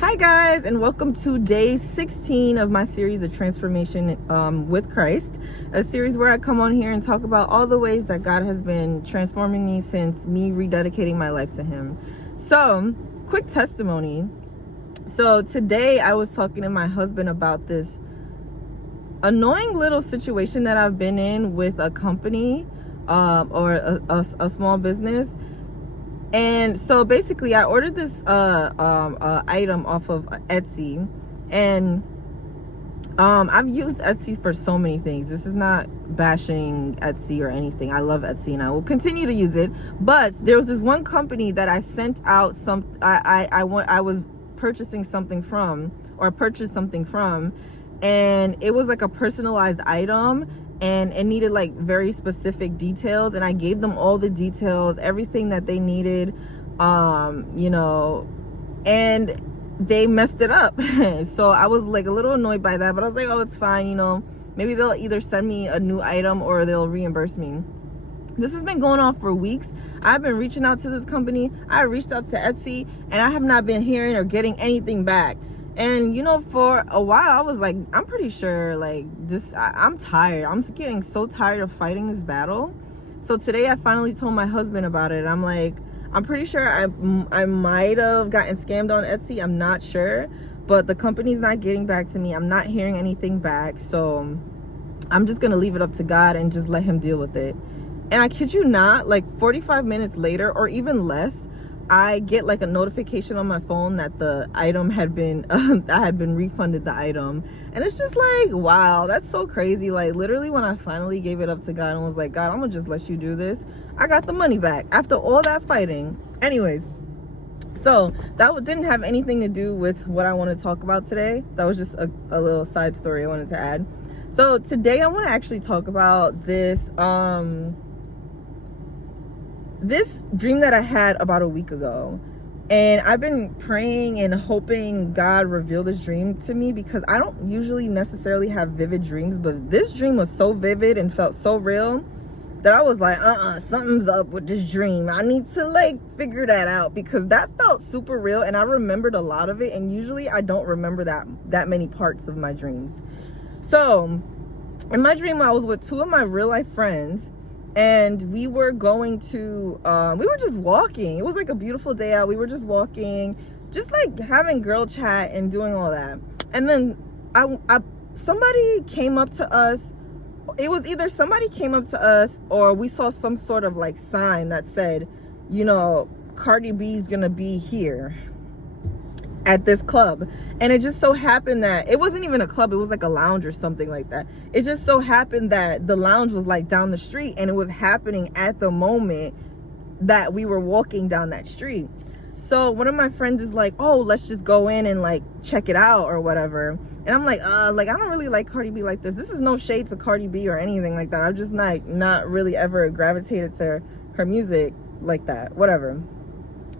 Hi guys, and welcome to day 16 of my series of transformation with Christ, a series where I come on here and talk about all the ways that God has been transforming me since me rededicating my life to him. So, quick testimony. So today I was talking to my husband about this annoying little situation that I've been in with a company or a small business. And so basically I ordered this item off of Etsy, and I've used Etsy for so many things. This is not bashing Etsy or anything. I love Etsy and I will continue to use it. But there was this one company that I sent out I was purchasing something from, or purchased something from, and it was like a personalized item, and it needed like very specific details, and I gave them all the details, everything that they needed, and they messed it up. So I was like a little annoyed by that, but I was like, oh, it's fine, maybe they'll either send me a new item or they'll reimburse me. This has been going on for weeks. I've been reaching out to this company. I reached out to Etsy, and I have not been hearing or getting anything back. And for a while I was like, I'm pretty sure like this, I'm tired. I'm getting so tired of fighting this battle. So today I finally told my husband about it. I'm like, I'm pretty sure I might have gotten scammed on Etsy. I'm not sure, but the company's not getting back to me. I'm not hearing anything back. So I'm just gonna leave it up to God and just let him deal with it. And I kid you not, like 45 minutes later or even less, I get like a notification on my phone that the item had been, I had been refunded the item. And it's just like, wow, that's so crazy. Like literally when I finally gave it up to God and was like, God, I'm gonna just let you do this, I got the money back after all that fighting. Anyways, so that didn't have anything to do with what I want to talk about today. That was just a little side story I wanted to add. So today I want to actually talk about this dream that I had about a week ago. And I've been praying and hoping God reveal this dream to me, because I don't usually necessarily have vivid dreams, but this dream was so vivid and felt so real that I was like, something's up with this dream. I need to like figure that out, because that felt super real and I remembered a lot of it, and usually I don't remember that many parts of my dreams. So in my dream I was with two of my real life friends, and we were going to we were just walking. It was like a beautiful day out. We were just walking, just like having girl chat and doing all that. And then somebody came up to us. It was either somebody came up to us or we saw some sort of like sign that said, Cardi B's gonna be here at this club. And it just so happened that it wasn't even a club, it was like a lounge or something like that. It just so happened that the lounge was like down the street, and it was happening at the moment that we were walking down that street. So one of my friends is like, oh, let's just go in and like check it out or whatever. And I'm like, I don't really like Cardi B like this. This is no shade to Cardi B or anything like that. I've just not really ever gravitated to her music like that, whatever.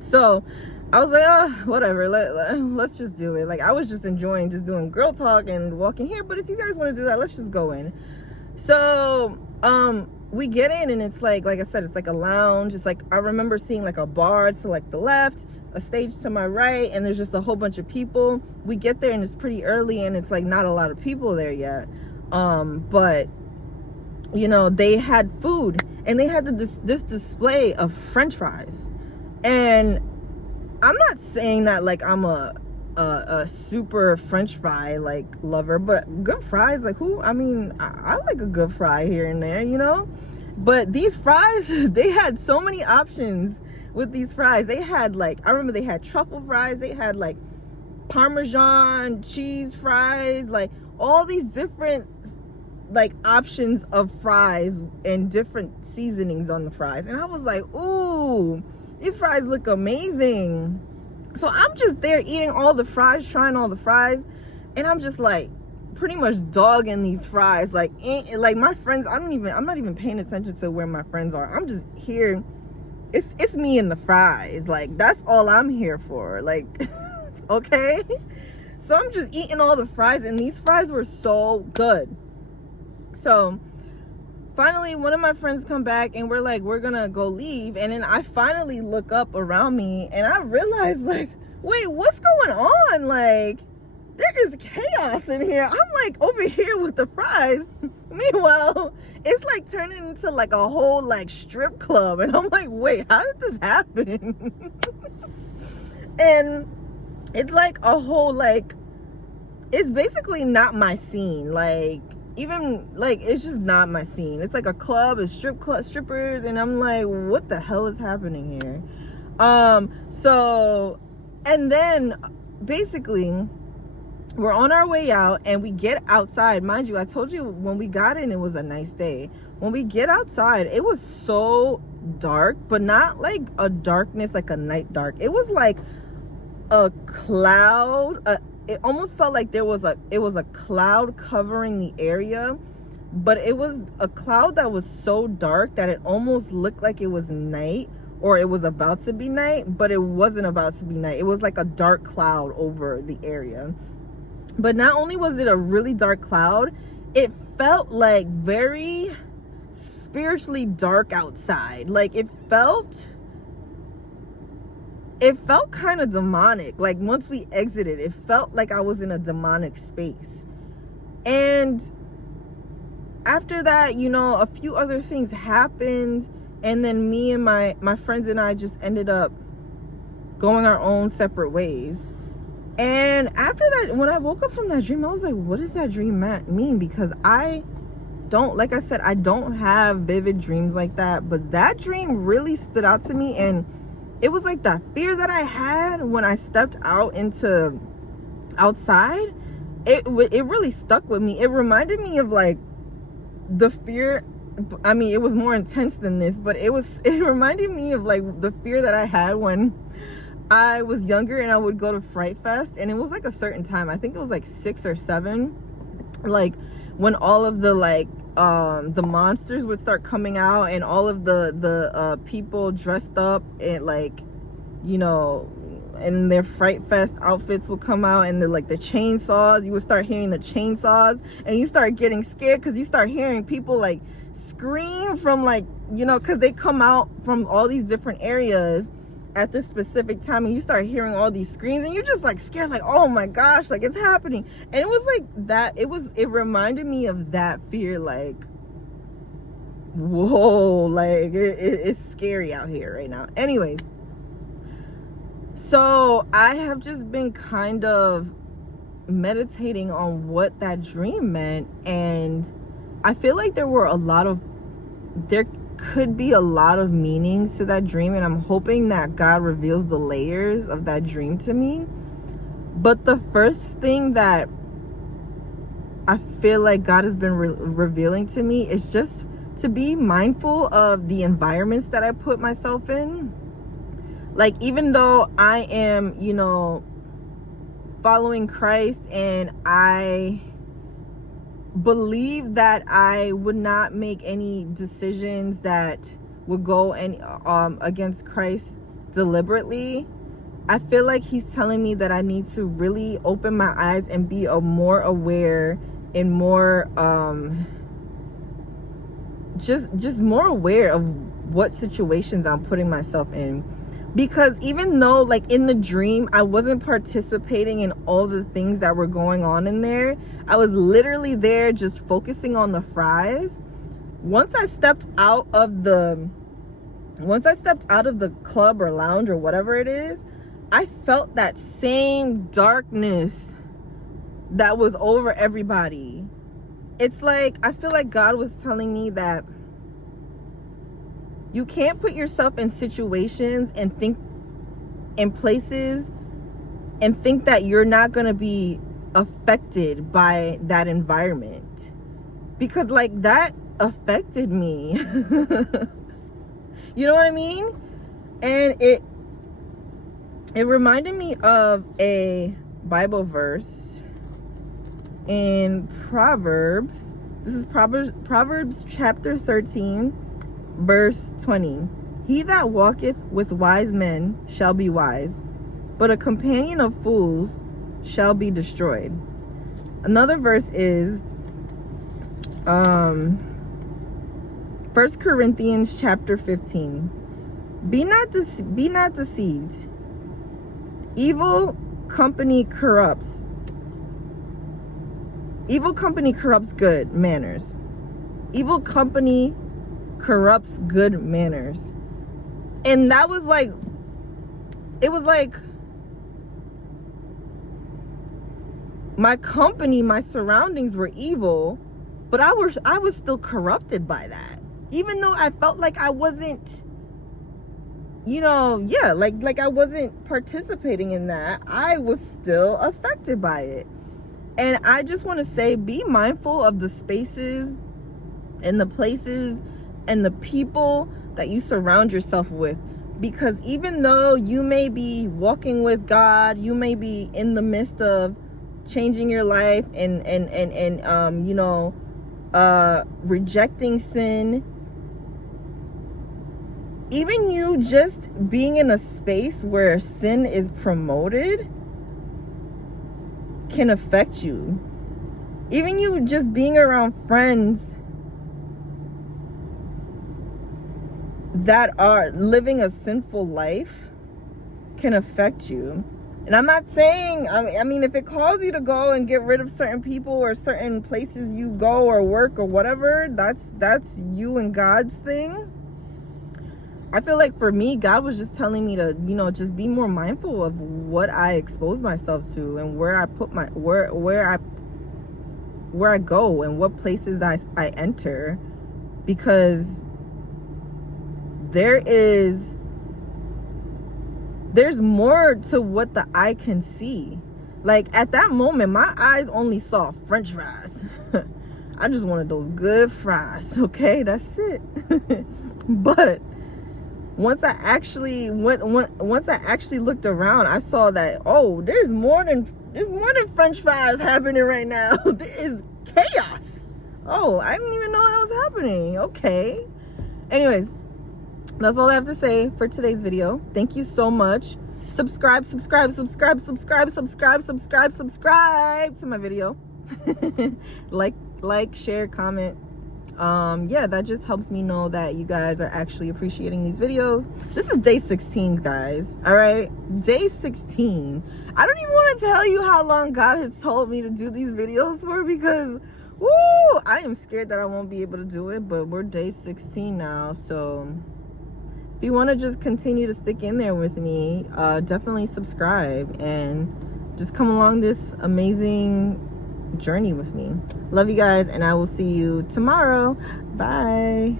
So I was like, whatever, let's just do it. Like I was just enjoying just doing girl talk and walking here, but if you guys want to do that, let's just go in. So we get in, and it's like I said, it's like a lounge. It's like, I remember seeing like a bar to like the left, a stage to my right, and there's just a whole bunch of people. We get there and it's pretty early, and it's like not a lot of people there yet, but they had food, and they had this display of French fries. And I'm not saying that like I'm a super French fry like lover, but good fries, like I like a good fry here and there, but these fries, they had so many options with these fries. They had like, I remember they had truffle fries, they had like Parmesan cheese fries, like all these different like options of fries and different seasonings on the fries. And I was like, ooh, these fries look amazing. So I'm just there eating all the fries, trying all the fries, and I'm just like pretty much dogging these fries. Like my friends, I'm not even paying attention to where my friends are. I'm just here. It's me and the fries. Like that's all I'm here for. Like, okay. So I'm just eating all the fries, and these fries were so good. So finally one of my friends come back, and we're gonna go leave, and then I finally look up around me, and I realize like wait, what's going on? Like, there is chaos in here. I'm like over here with the fries. Meanwhile, it's like turning into like a whole like strip club. And I'm like, wait, how did this happen? And it's like a whole like, it's basically not my scene. Like, even like, it's just not my scene. It's like a club, it's strippers, and I'm like, what the hell is happening here? So, and then basically we're on our way out and we get outside. Mind you, I told you when we got in, it was a nice day. When we get outside, it was so dark, but not like a darkness, like a night dark. It was like a cloud. It almost felt like it was a cloud covering the area, but it was a cloud that was so dark that it almost looked like it was night, or it was about to be night, but it wasn't about to be night. It was like a dark cloud over the area. But not only was it a really dark cloud, it felt like very spiritually dark outside. Like it felt kind of demonic. Like once we exited, it felt like I was in a demonic space. And after that, you know, a few other things happened, and then me and my friends and I just ended up going our own separate ways. And after that, when I woke up from that dream, I was like, what does that dream mean? Because I don't, like I said, I don't have vivid dreams like that, but that dream really stood out to me. And it was like that fear that I had when I stepped outside. It really stuck with me. It reminded me of like the fear. I mean, it was more intense than this, but it reminded me of like the fear that I had when I was younger and I would go to Fright Fest, and it was like a certain time. I think it was like 6 or 7, like when all of the like the monsters would start coming out, and all of the people dressed up and like, you know, and their Fright Fest outfits would come out, and like the chainsaws, you would start hearing the chainsaws, and you start getting scared because you start hearing people like scream from like, you know, because they come out from all these different areas at this specific time, and you start hearing all these screams, and you're just like scared, like, oh my gosh, like it's happening. And it was like that, it reminded me of that fear, like, whoa, like it's scary out here right now. Anyways, so I have just been kind of meditating on what that dream meant, and I feel like there could be a lot of meanings to that dream, and I'm hoping that God reveals the layers of that dream to me. But the first thing that I feel like God has been revealing to me is just to be mindful of the environments that I put myself in. Like, even though I am, you know, following Christ, and I believe that I would not make any decisions that would go against Christ deliberately, I feel like he's telling me that I need to really open my eyes and be more aware and more just more aware of what situations I'm putting myself in. Because even though like in the dream I wasn't participating in all the things that were going on in there, I was literally there just focusing on the fries. Once I stepped out of the club or lounge or whatever it is, I felt that same darkness that was over everybody. It's like, I feel like God was telling me that you can't put yourself in situations and think in places and think that you're not going to be affected by that environment, because like that affected me. You know what I mean? And it reminded me of a Bible verse in Proverbs. This is Proverbs chapter 13, verse 20. He that walketh with wise men shall be wise, but a companion of fools shall be destroyed. Another verse is 1 Corinthians chapter 15. Be not deceived. Evil company corrupts. Evil company corrupts good manners. Evil company corrupts good manners. And that was like, it was like my company, my surroundings were evil, but I was still corrupted by that. Even though I felt like I wasn't, like I wasn't participating in that, I was still affected by it. And I just want to say, be mindful of the spaces and the places and the people that you surround yourself with. Because even though you may be walking with God, you may be in the midst of changing your life and rejecting sin, even you just being in a space where sin is promoted can affect you. Even you just being around friends that are living a sinful life can affect you. And I'm not saying, I mean, if it calls you to go and get rid of certain people or certain places you go or work or whatever, that's you and God's thing. I feel like for me, God was just telling me to, just be more mindful of what I expose myself to and where I put where I go and what places I enter, because there's more to what the eye can see. Like at that moment, my eyes only saw French fries. I just wanted those good fries. Okay, that's it. But once I actually looked around, I saw that, oh, there's more than French fries happening right now. There is chaos. Oh, I didn't even know that was happening. Okay. Anyways, that's all I have to say for today's video. Thank you so much. Subscribe to my video. like, share, comment. That just helps me know that you guys are actually appreciating these videos. This is day 16, guys. All right, day 16. I don't even want to tell you how long God has told me to do these videos for, because I am scared that I won't be able to do it. But we're day 16 now, so if you want to just continue to stick in there with me, definitely subscribe and just come along this amazing journey with me. Love you guys, and I will see you tomorrow. Bye.